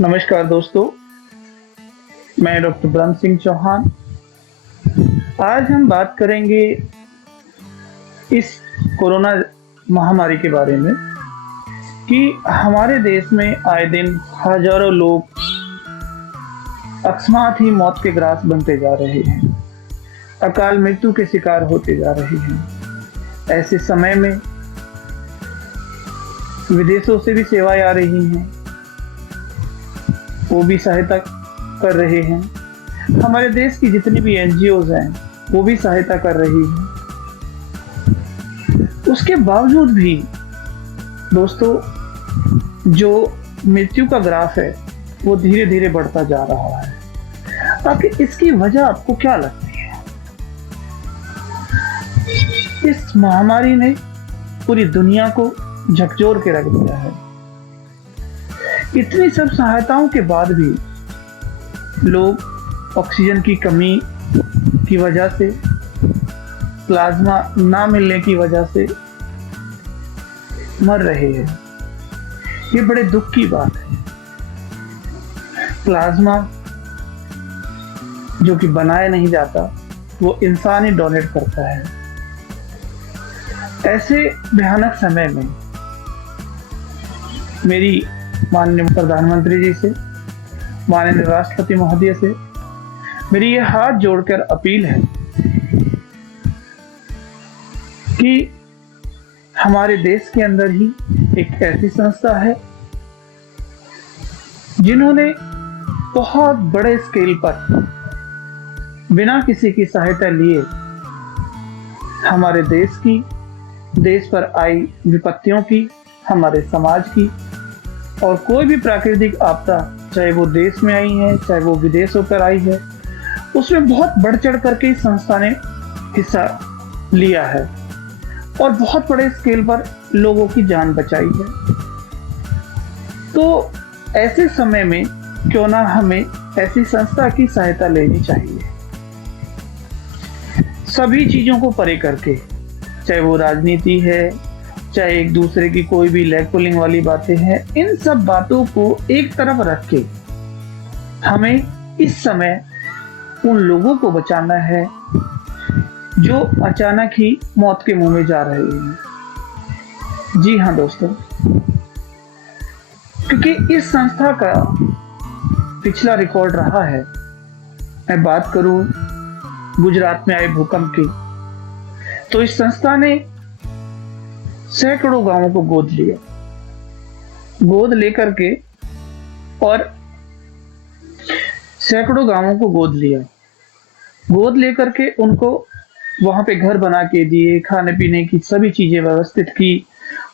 नमस्कार दोस्तों, मैं डॉक्टर ब्रह्म सिंह चौहान। आज हम बात करेंगे इस कोरोना महामारी के बारे में कि हमारे देश में आए दिन हजारों लोग अकस्मात ही मौत के ग्रास बनते जा रहे हैं, अकाल मृत्यु के शिकार होते जा रहे हैं। ऐसे समय में विदेशों से भी सेवाएं आ रही हैं, वो भी सहायता कर रहे हैं। हमारे देश की जितनी भी एनजीओज हैं वो भी सहायता कर रही हैं। उसके बावजूद भी दोस्तों, जो मृत्यु का ग्राफ है वो धीरे धीरे बढ़ता जा रहा है। आखिर इसकी वजह आपको क्या लगती है? इस महामारी ने पूरी दुनिया को झकझोर के रख दिया है। इतनी सब सहायताओं के बाद भी लोग ऑक्सीजन की कमी की वजह से, प्लाज्मा ना मिलने की वजह से मर रहे हैं। ये बड़े दुख की बात है। प्लाज्मा जो कि बनाया नहीं जाता, वो इंसान ही डोनेट करता है। ऐसे भयानक समय में मेरी माननीय प्रधानमंत्री जी से, माननीय राष्ट्रपति महोदय से मेरी ये हाथ जोड़कर अपील है कि हमारे देश के अंदर ही एक ऐसी संस्था है जिन्होंने बहुत बड़े स्केल पर बिना किसी की सहायता लिए हमारे देश पर आई विपत्तियों की, हमारे समाज की और कोई भी प्राकृतिक आपदा, चाहे वो देश में आई है चाहे वो विदेशों पर आई है, उसमें बहुत बढ़ चढ़ करके इस संस्था ने हिस्सा लिया है और बहुत बड़े स्केल पर लोगों की जान बचाई है। तो ऐसे समय में क्यों ना हमें ऐसी संस्था की सहायता लेनी चाहिए। सभी चीजों को परे करके, चाहे वो राजनीति है, चाहे एक दूसरे की कोई भी लेग पुलिंग वाली बातें हैं, इन सब बातों को एक तरफ रख के हमें इस समय उन लोगों को बचाना है जो अचानक ही मौत के मुंह में जा रहे हैं। जी हाँ दोस्तों, क्योंकि इस संस्था का पिछला रिकॉर्ड रहा है। मैं बात करूं गुजरात में आए भूकंप की, तो इस संस्था ने सैकड़ों गांवों को गोद लेकर के और सैकड़ों गांवों को गोद लेकर के उनको वहां पे घर बना के दिए, खाने पीने की सभी चीजें व्यवस्थित की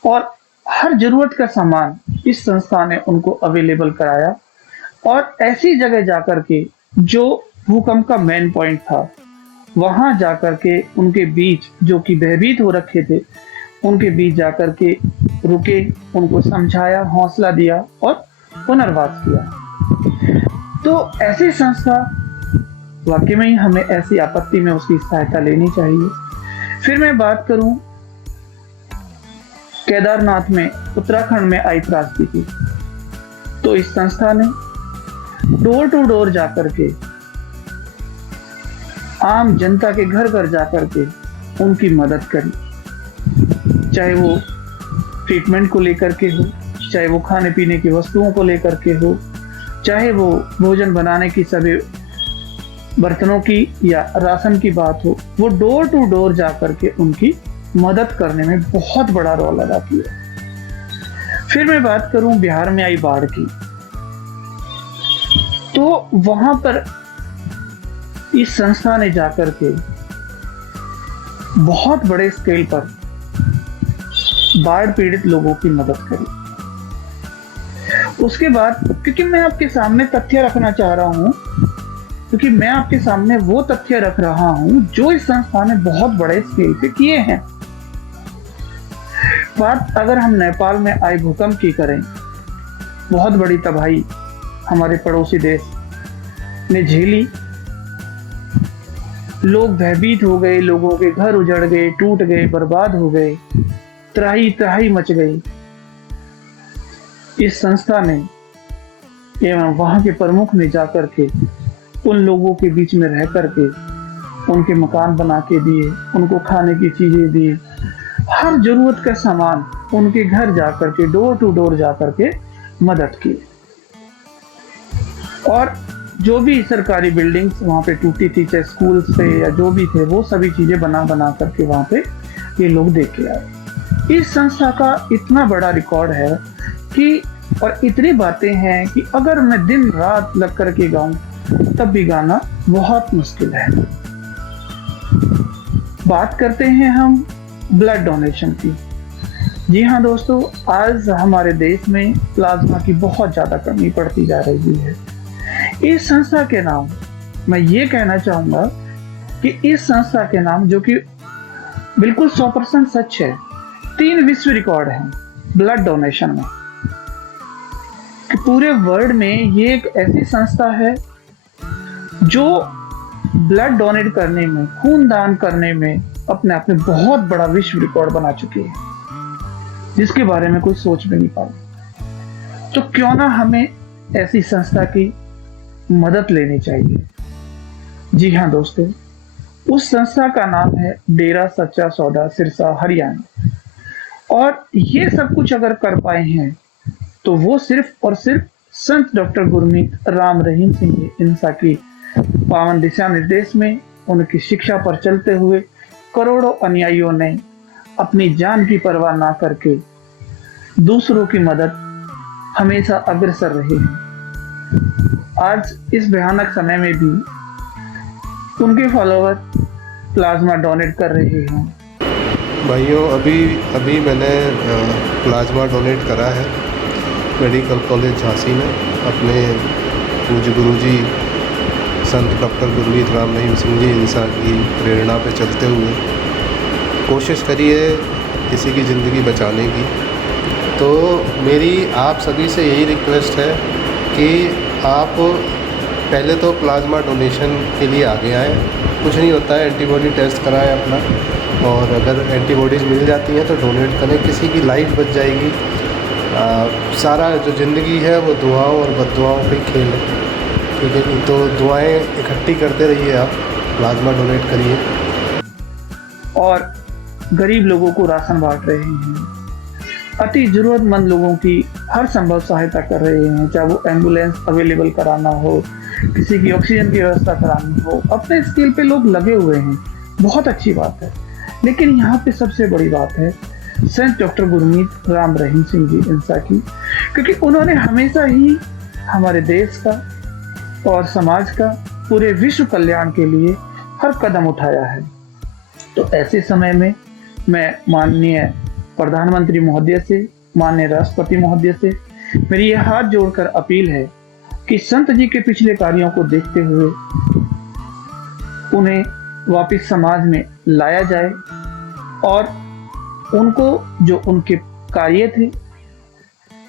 और हर जरूरत का सामान इस संस्था ने उनको अवेलेबल कराया। और ऐसी जगह जाकर के जो भूकंप का मेन पॉइंट था, वहां जाकर के उनके बीच जो कि भयभीत हो रखे थे, उनके बीच जाकर के रुके, उनको समझाया, हौसला दिया और पुनर्वास किया। तो ऐसी संस्था वाकई में ही हमें ऐसी आपत्ति में उसकी सहायता लेनी चाहिए। फिर मैं बात करूं केदारनाथ में, उत्तराखंड में आई त्रासदी की, तो इस संस्था ने डोर टू डोर जाकर के, आम जनता के घर घर जाकर के उनकी मदद करी। चाहे वो ट्रीटमेंट को लेकर के हो, चाहे वो खाने पीने की वस्तुओं को लेकर के हो, चाहे वो भोजन बनाने की सभी बर्तनों की या राशन की बात हो, वो डोर टू डोर जाकर के उनकी मदद करने में बहुत बड़ा रोल अदा किया। फिर मैं बात करूं बिहार में आई बाढ़ की, तो वहां पर इस संस्था ने जाकर के बहुत बड़े स्केल पर बाढ़ पीड़ित लोगों की मदद करी। उसके बाद, क्योंकि मैं आपके सामने तथ्य रखना चाह रहा हूं, क्योंकि मैं आपके सामने वो तथ्य रख रहा हूं जो इस संस्था ने बहुत बड़े स्केल पे किए हैं। बात अगर हम नेपाल में आए भूकंप की करें, बहुत बड़ी तबाही हमारे पड़ोसी देश ने झेली। लोग भयभीत हो गए, लोगों के घर उजड़ गए, टूट गए, बर्बाद हो गए। त्राही त्राही मच गई। इस संस्था ने एवं वहां के प्रमुख ने जाकर के उन लोगों के बीच में रह करके उनके मकान बना के दिए, उनको खाने की चीजें दी, हर जरूरत का सामान उनके घर जाकर के डोर टू डोर जाकर के मदद की। और जो भी सरकारी बिल्डिंग्स वहां पे टूटी थी, चाहे स्कूल से या जो भी थे, वो सभी चीजें बना बना करके वहां पे ये लोग दे के आए। इस संस्था का इतना बड़ा रिकॉर्ड है कि और इतनी बातें हैं कि अगर मैं दिन रात लग करके गाऊं तब भी गाना बहुत मुश्किल है। बात करते हैं हम ब्लड डोनेशन की। जी हाँ दोस्तों, आज हमारे देश में प्लाज्मा की बहुत ज्यादा कमी पड़ती जा रही है। इस संस्था के नाम मैं ये कहना चाहूंगा कि इस संस्था के नाम, जो कि बिल्कुल 100% सच है, 3 विश्व रिकॉर्ड हैं ब्लड डोनेशन में। कि पूरे वर्ल्ड में ये एक ऐसी संस्था है जो ब्लड डोनेट करने में, खून दान करने में अपने आप में बहुत बड़ा विश्व रिकॉर्ड बना चुकी है, जिसके बारे में कोई सोच भी नहीं पाया। तो क्यों ना हमें ऐसी संस्था की मदद लेनी चाहिए। जी हाँ दोस्तों, उस संस्था का नाम है डेरा सच्चा सौदा, सिरसा, हरियाणा। और ये सब कुछ अगर कर पाए हैं तो वो सिर्फ और सिर्फ संत डॉक्टर गुरमीत राम रहीम सिंह जी इंसा की पावन दिशा निर्देश में, उनकी शिक्षा पर चलते हुए करोड़ों अनुयायियों ने अपनी जान की परवाह ना करके दूसरों की मदद हमेशा अग्रसर रहे हैं। आज इस भयानक समय में भी उनके फॉलोअर प्लाज्मा डोनेट कर रहे हैं। भाइयों, अभी मैंने प्लाज्मा डोनेट करा है मेडिकल कॉलेज झांसी में, अपने पूज्य गुरुजी संत डॉक्टर गुरमीत राम रहीम सिंह जी इंसा की प्रेरणा पे चलते हुए कोशिश करी है किसी की ज़िंदगी बचाने की। तो मेरी आप सभी से यही रिक्वेस्ट है कि आप पहले तो प्लाज्मा डोनेशन के लिए आगे आएँ। कुछ नहीं होता है, एंटीबॉडी टेस्ट कराएं अपना, और अगर एंटीबॉडीज़ मिल जाती हैं तो डोनेट करें, किसी की लाइफ बच जाएगी। सारा जो ज़िंदगी है वो दुआओं और बद्दुआओं पे खेल है, ठीक है। तो दुआएं इकट्ठी करते रहिए, आप प्लाज्मा डोनेट करिए। और गरीब लोगों को राशन बांट रहे हैं, अति जरूरतमंद लोगों की हर संभव सहायता कर रहे हैं, चाहे वो एम्बुलेंस अवेलेबल कराना हो, किसी की ऑक्सीजन की व्यवस्था करानी हो। अपने स्केल पे लोग लगे हुए हैं, बहुत अच्छी बात है। लेकिन यहाँ पे सबसे बड़ी बात है संत डॉक्टर गुरमीत राम रहीम सिंह जी इंसा की, क्योंकि उन्होंने हमेशा ही हमारे देश का और समाज का, पूरे विश्व कल्याण के लिए हर कदम उठाया है। तो ऐसे समय में मैं माननीय प्रधानमंत्री महोदय से, माननीय राष्ट्रपति महोदय से मेरी यह हाथ जोड़कर अपील है कि संत जी के पिछले कार्यों को देखते हुए उन्हें वापस समाज में लाया जाए और उनको जो उनके कार्य थे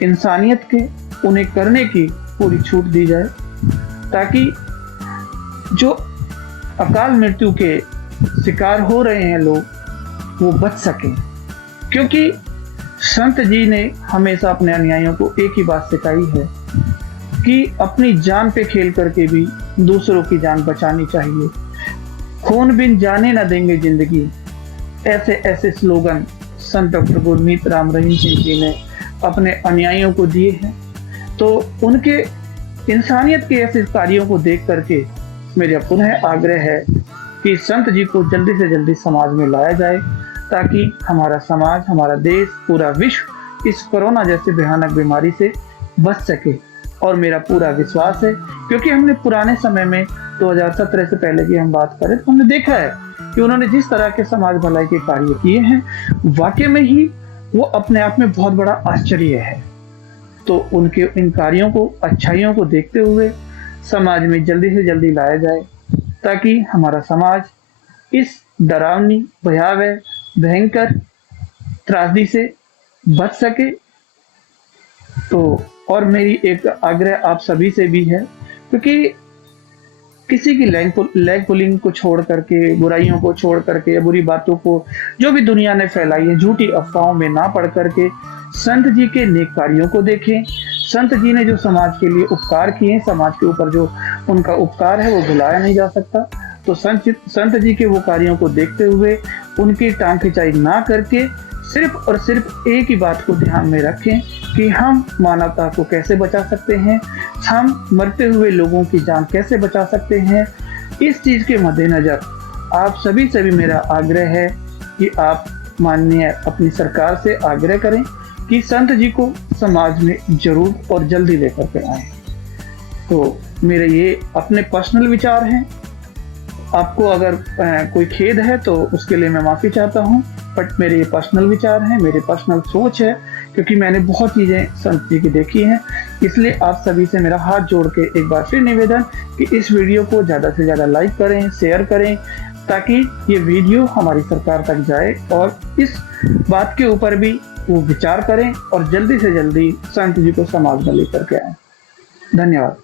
इंसानियत के, उन्हें करने की पूरी छूट दी जाए, ताकि जो अकाल मृत्यु के शिकार हो रहे हैं लोग वो बच सकें। क्योंकि संत जी ने हमेशा अपने अनुयायियों को एक ही बात सिखाई है कि अपनी जान पे खेल करके भी दूसरों की जान बचानी चाहिए। खून बिन जाने न देंगे जिंदगी, ऐसे ऐसे स्लोगन संत डॉक्टर गुरमीत राम रहीम सिंह जी ने अपने अनुयायियों को दिए हैं। तो उनके इंसानियत के ऐसे कार्यों को देख करके मेरा पुनः आग्रह है कि संत जी को जल्दी से जल्दी समाज में लाया जाए, ताकि हमारा समाज, हमारा देश, पूरा विश्व इस कोरोना जैसे भयानक बीमारी से बच सके। और मेरा पूरा विश्वास है, क्योंकि हमने पुराने समय में 2017 से पहले की हम बात करें तो हमने देखा है कि उन्होंने जिस तरह के समाज भलाई के कार्य किए हैं, वाकई में ही वो अपने आप में बहुत बड़ा आश्चर्य है। तो उनके इन कार्यों को, अच्छाइयों को देखते हुए समाज में जल्दी से जल्दी लाया जाए, ताकि हमारा समाज इस डरावनी, भयावह, भयंकर त्रासदी से बच सके। तो और मेरी एक आग्रह आप सभी से भी है, क्योंकि किसी की लैग पुलिंग को छोड़ करके, बुराइयों को छोड़ करके या बुरी बातों को जो भी दुनिया ने फैलाई है, झूठी अफ़वाहों में ना पड़ करके संत जी के नेक कार्यों को देखें। संत जी ने जो समाज के लिए उपकार किए हैं, समाज के ऊपर जो उनका उपकार है वो भुलाया नहीं जा सकता। तो संत जी के वो कार्यों को देखते हुए उनकी टांग खिंचाई ना करके सिर्फ और सिर्फ एक ही बात को ध्यान में रखें कि हम मानवता को कैसे बचा सकते हैं, हम मरते हुए लोगों की जान कैसे बचा सकते हैं। इस चीज़ के मद्देनज़र आप सभी से भी मेरा आग्रह है कि आप माननीय अपनी सरकार से आग्रह करें कि संत जी को समाज में ज़रूर और जल्दी लेकर के आएँ। तो मेरे ये अपने पर्सनल विचार हैं। आपको अगर कोई खेद है तो उसके लिए मैं माफ़ी चाहता हूँ, बट मेरे ये पर्सनल विचार हैं, मेरी पर्सनल सोच है, क्योंकि मैंने बहुत चीज़ें संत जी की देखी हैं। इसलिए आप सभी से मेरा हाथ जोड़ के एक बार फिर निवेदन कि इस वीडियो को ज़्यादा से ज़्यादा लाइक करें, शेयर करें, ताकि ये वीडियो हमारी सरकार तक जाए और इस बात के ऊपर भी वो विचार करें और जल्दी से जल्दी संत जी को समाज में लेकर के आएँ। धन्यवाद।